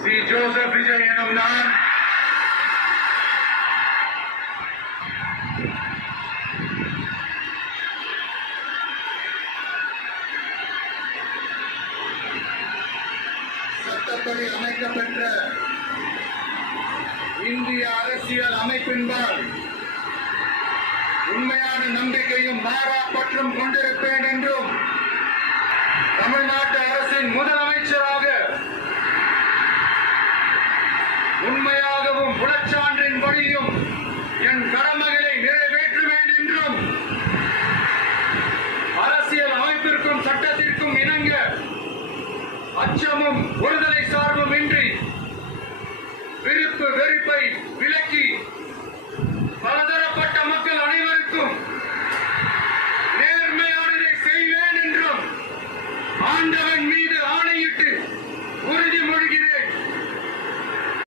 C Joseph Vijay எனும் நான் சட்டப்படி அமைக்கப்பெற்ற இந்திய அரசியல் அமைப்பின்பால் உண்மையான நம்பிக்கையும் மாறா பற்றும் கொண்டிருப்பேன் என்றும் தமிழ்நாட்டு அரசின் முதலமைச்சராக உண்மையாகவும் புலச்சான்றின்படியும் என் கடமைகளை நிறைவேற்றுவேன் என்றும் அரசியல் அமைப்பிற்கும் சட்டத்திற்கும் இணங்க அச்சமும் ஒருதலை சார்பும் இன்றி விருப்பு வெறுப்பை விலக்கி பலத